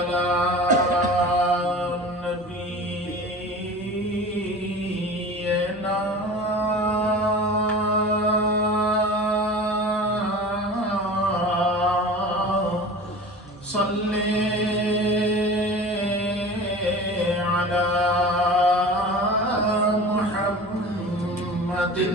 अला नबीना सल्ले अला मुहम्मदिन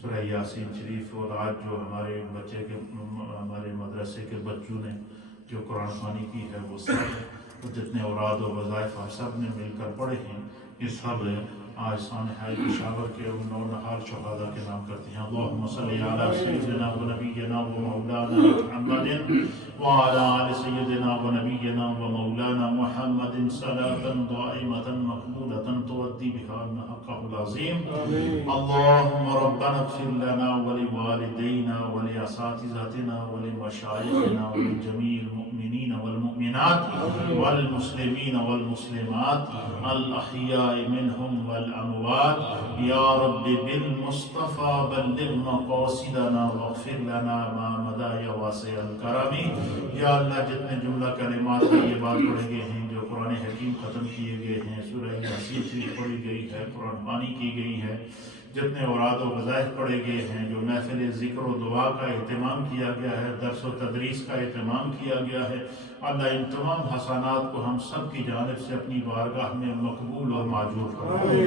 सूरह यासीन शरीफ। और आज जो हमारे मदरसे के बच्चों ने जो कुरान ख़वानी की है वो सब, और जितने औलाद और वज़ाइफ हम सब ने मिलकर पढ़े हैं, ये सब आज सानहाए पेशावर के उन नौनहार शहादा के नाम करते हैं। अल्लाहुम्मा सल्लि अला सय्यिदिना व नबिय्यिना व मौलाना मुहम्मदिन व अला आलि सय्यिदिना व नबिय्यिना व मौलाना मुहम्मदिन सलातन दाइमतन मक़बूलतन तुअद्दी बिहा हक़्क़हुल अज़ीम। अल्लाहुम्मा रब्बना इग़फिर लना व लिवालिदैना व लिअसातिज़तिना व लिमशाइख़िना व लिजमीइल मुमिनीन वल मुमिनात वल मुस्लिमीन वल मुस्लिमात अल अहयाइ मिनहुम वल अमवात या रब्बि बिल मुस्तफ़ा बल्लिग़ मक़ासिदना वग़फ़िर लना मा मदा या वासिअल करमी। या अल्लाह, जितने जुमला कलिमात ये बात पढ़े गए हैं, जो कुरान हकीम ख़त्म किए गए हैं, सूरह यासीन शरीफ पढ़ी गई है, कुरान ख़वानी की गई है, जितने औराद व वज़ाइफ पढ़े गए हैं, जो महफ़िल ज़िक्र व दुआ का एहतमाम किया गया है, दर्स व तदरीस का एहतमाम किया गया है, अल्लाह इन तमाम हसनात को हम सब की जानिब से अपनी बारगाह में मकबूल और माजूर फरमाए।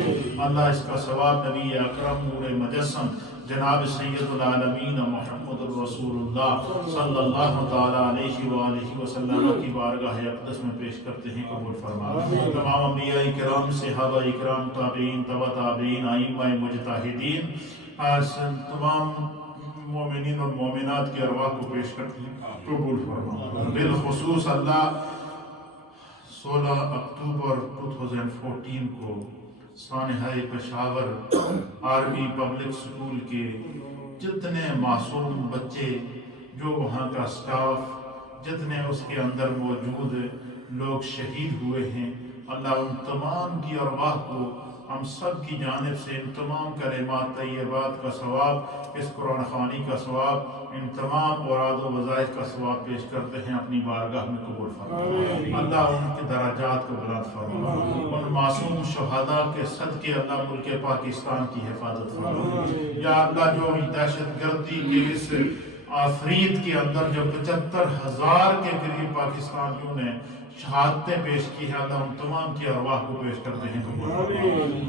अल्लाह इसका सवाब नबी अकरम नूर मुजस्सम जनाब सैयदुल आलमीन मुहम्मदुर रसूलुल्लाह सल्लल्लाहु तआला अलैहि व आलिहि वसल्लम की बारगाह अक़दस में पेश करते हैं, कबूल फरमा। तमाम अंबिया किराम, सहाबा किराम, ताबईन, तबा ताबईन, आइम्मा मुजतहिदीन, तमाम मोमिनीन और मोमिनात की अरवाह को पेश करते हैं, कबूल फरमा। बिलखुसूस अल्लाह 16 अक्टूबर 2014 को सानहाए पेशावर आर्मी पब्लिक स्कूल के जितने मासूम बच्चे, जो वहाँ का स्टाफ, जितने उसके अंदर मौजूद लोग शहीद हुए हैं, अल्लाह उन तमाम की अरवाह को हम सब की जानिब से इन तमाम कलिमात तय्यबात का सवाब, इस कुरान ख़वानी का सवाब, इन तमाम औराद व वज़ाइफ का सवाब पेश करते हैं, अपनी बारगाह में कबूल फरमा। अल्लाह उनके दराजात को बुलंद फरमा। उन मासूम शहादा के सदके अल्लाह मुल्क पाकिस्तान की हिफाजत फरमा। या अल्लाह, जो दहशत गर्दी के इस आफरीत के अंदर जो 75,000 के करीब पाकिस्तानियों ने शहादतें पेश की है, अल्लाह उन तमाम की अरवाह को पेश करते हैं,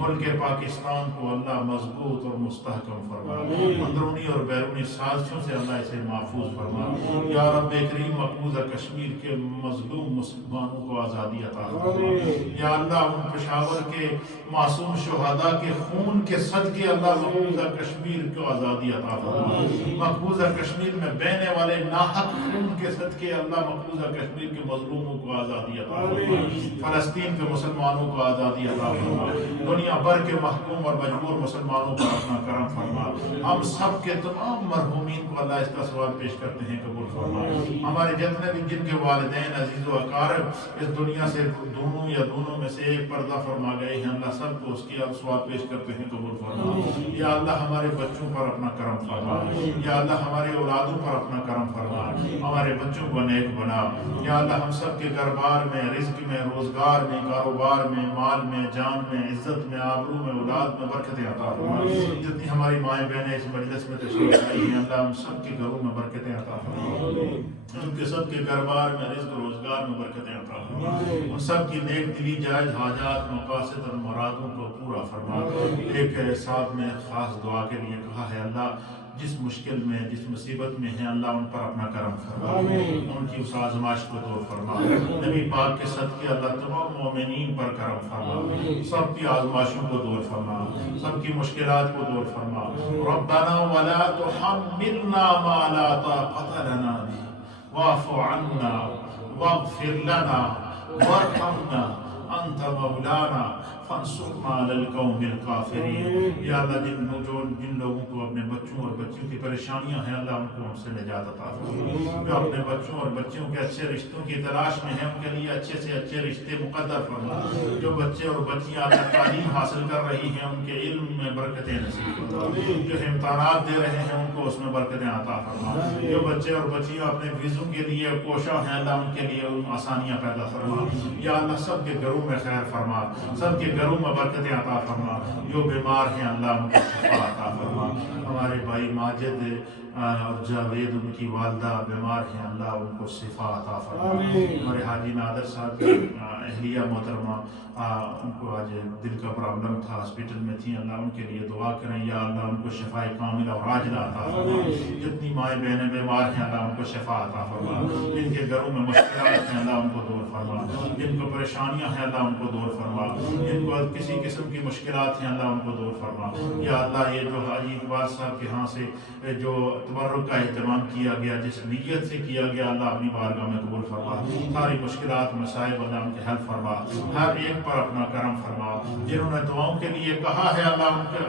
मुल्क पाकिस्तान को अल्लाह मजबूत और मुस्तहकम फरमा। अंदरूनी और बैरूनी साजिशों से अल्लाह इसे महफूज फरमा। या रब्बे करीम, मकबूजा कश्मीर के मजलूम मुसलमानों को आज़ादी अता फरमा। या अल्लाह, उन पेशावर के मासूम शहादा के खून के सदके अल्लाह मकबूजा कश्मीर को आज़ादी अता फरमा। मकबूजा कश्मीर में बहने वाले नाहक खून के सदके अल्लाह मकबूजा कश्मीर के मजलूमों को आज़ादी अता फरमा। फ़लस्तीन के मुसलमानों को आज़ादी अता फरमा। दुनिया भर के महकूम और मजबूर मुसलमानों पर अपना करम फरमा। हम सब के तमाम मरहूमीन को अल्लाह इसका सवाल पेश करते हैं, कबूल फरमा। हमारे जितने भी जिनके वालिदैन अजीज़ व अकारिब इस दुनिया से दोनों या दोनों में से एक पर्दा फरमा गए हैं, अल्लाह सबको उसकी अब सवाल पेश करते हैं, कबूल फरमा। या अल्लाह, हमारे बच्चों पर अपना करम फरमा। या अल्लाह, हमारे औलादों पर अपना करम फरमा। हमारे बच्चों को नेक बना। या अल्लाह, हम सब के घरबार में, रिज़्क़ में, रोज़गार में, कारोबार में, माल में, जान में, इज़्ज़त में, आबरू में, औलाद में बरकतें अता फरमा। जितनी हमारी माएँ बहनें इस मजलिस में तशरीफ़ लाई हैं, अल्लाह उन सब के घरों में बरकतें अता फरमा। उनके सब के घरबार में, रिज़्क़ रोज़गार में बरकतें अता फरमा। उन सब की नेक दिली जायज़ हाजात, मकासद और मुरादों को पूरा फरमा। एक साहब ने ख़ास दुआ के लिए कहा है, अल्लाह जिस मुश्किल में, जिस मुसीबत में है, अल्लाह उन पर अपना करम फरमा, उनकी उस आज़माइश को दूर फरमा। नबी पाक के सदके अल्लाह तमाम मोमिनीन पर करम फरमा, सबकी आज़माइशों को दूर फरमा, सबकी मुश्किलात को दूर फरमा। रब्बना वला तुहम्मिलना मा ला ताक़त लना बिही वाफ़ु अन्ना वग़फ़िर लना वरहमना अंत मौलाना फंसुरना अलल कौमिल काफिरीन। या अल्लाह, जिन लोगों को अपने बच्चों और बच्चियों की परेशानियां हैं, अल्लाह उनको उनसे निजात अता फरमा। जो अपने बच्चों और बच्चियों के अच्छे रिश्तों की तलाश में है, उनके लिए अच्छे से अच्छे रिश्ते मुक़द्दर फरमा। जो बच्चे और बच्चियां तालीम हासिल कर रही हैं, उनके इल्म में बरकतें नसीब फरमा। जो इम्तिहानात दे रहे हैं, उनको उसमें बरकतें अता फरमा। जो बच्चे और बच्चियां अपने वीज़ों के लिए कोशा हैं, अल्लाह उनके लिए आसानियाँ पैदा फरमा। या अल्लाह, सब के घरों में खैर फरमा, सब के घरों में बरकतें अता फरमा। जो बीमार हैं, अल्लाह उनको शिफा अता फरमा। हमारे भाई माजिद और जावेद उनकी वालदा बीमार हैं, अल्लाह उनको शिफा अता फरमाए। हमारे हाजी नादर साहब की अहलिया मोहतरमा उनको आज दिल का प्रॉब्लम था, हॉस्पिटल में थी, अल्लाह उनके लिए दुआ करें। या अल्लाह उनको शिफाए कामिला और आजिला अता फरमा। जितनी माएँ बहनें बीमार हैं अल्लाह उनको शिफा अता फरमा। जिनके घरों में मुश्किलात हैं अल्लाह उनको दूर फरमा। जिनको परेशानियाँ हैं अल्लाह उनको दूर फरमा। जिनको किसी किस्म की मुश्किलात हैं अल्लाह उनको दूर फरमा। या अल्लाह ये जो हाजी इकबाल साहब के यहाँ से जो तबर्रुक का एहतमाम किया गया, जिस नीयत से किया गया, अल्लाह अपनी बारगाह में कबूल फरमा। सारी मुश्किलात मसाइब अल्लाह उनके हल फरमा। हर एक पर अपना करम फरमा। जिन्होंने दुआओं के लिए कहा है अल्लाह उनके,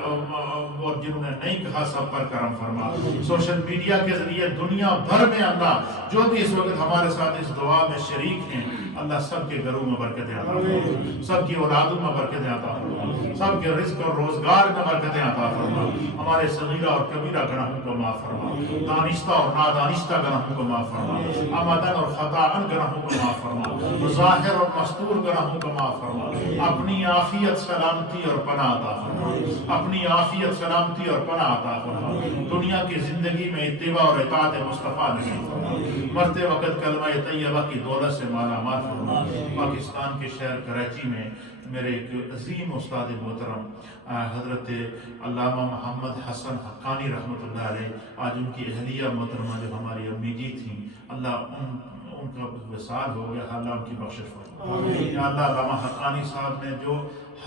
और जिन्होंने नहीं कहा सब पर करम फरमा। सोशल मीडिया के जरिए दुनिया भर में अल्लाह जो भी इस वक्त हमारे साथ इस दुआ में शरीक हैं, अल्लाह सबके घरों में बरकतें अता फरमा, सबकी औलादों में बरकतें अता फरमा, सबके रिज़्क़ और रोजगार में बरकतें अता फरमा। हमारे सगीरा और कबीरा गुनाहों को माफ़ फरमा, दानिस्ता और नादानिस्ता गुनाहों को माफ़ फरमा, अमदन और खताअन गुनाहों को माफ़ फरमा, ज़ाहिर और मस्तूर गुनाहों को माफ़ फरमा। अपनी आफियत सलामती और पनाह अता फरमा, अपनी आफियत सलामती और पनाह अता फरमा। दुनिया की जिंदगी में इत्तिबा और इताअत मुस्तफ़ा नसीब फरमा। मरते वक़्त कलमा तैयबा की दौलत से माला माल फरमा। पाकिस्तान के शहर कराची में मेरे एक अजीम उस्ताद मोहतरम हज़रत अल्लामा मोहम्मद हसन हक्कानी रहमतुल्लाह अलैह, आज उनकी अहलिया मोहतरमा जो हमारी अम्मी जी थी, अल्लाह उनका विसाल हो गया, अल्लाह उनकी बख्शिश फरमा। या अल्लाह अल्लामा हक्कानी साहब ने जो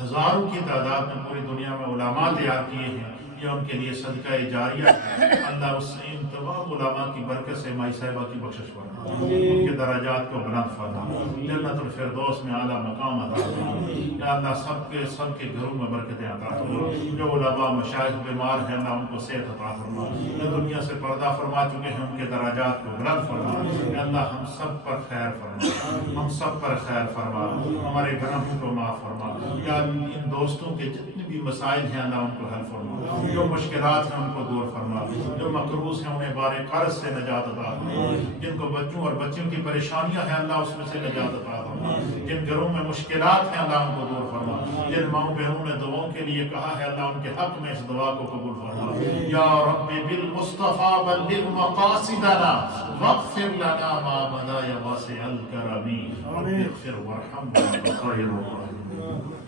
हज़ारों की तादाद में पूरी दुनिया में उलमा तैयार किए हैं, यह उनके लिए सदका जारिया है। अल्लाह उस इन तमाम उलमा की बरकत से माई साहिबा की बख्शिश फरमा, उनके दराजात को बुलंद फरमा, जन्नतुल फिरदौस में आला मकाम अता फरमा। या अल्लाह सबके घरों में बरकतें अता फरमा। जो उलमा मशाइख बीमार हैं अल्लाह उनको सेहत अता फरमा। जो दुनिया से पर्दा फरमा चुके हैं उनके दराजात को बुलंद फरमा। या अल्लाह हम सब पर खैर फरमा, हम सब पर खैर फरमा, हमारे गुनाहों को माफ़ फरमा। या इन दोस्तों के जितने भी मसाइल हैं अल्लाह उनको हल फरमा। जो मुश्किलात हैं उनको दूर फरमा। जो मकरूज हैं उन्हें बारे कर्ज से निजात अता फरमा। जिनको बच्चों और बच्चियों की परेशानियां हैं अल्लाह उसमें से निजात अता फरमा। जिन घरों में मुश्किलात हैं अल्लाह उनको दूर फरमा। जिन माओ बहनों ने दुआओं के लिए कहा है अल्लाह उनके हक में इस दुआ को कबूल फरमा। या रब्बी बिल मुस्तफा बल्लिग मकासिदना वग़फिर लना मा मदा या वासिअल करमी, रब्बिग़फिर वरहम व ख़ैरुर राहिमीन।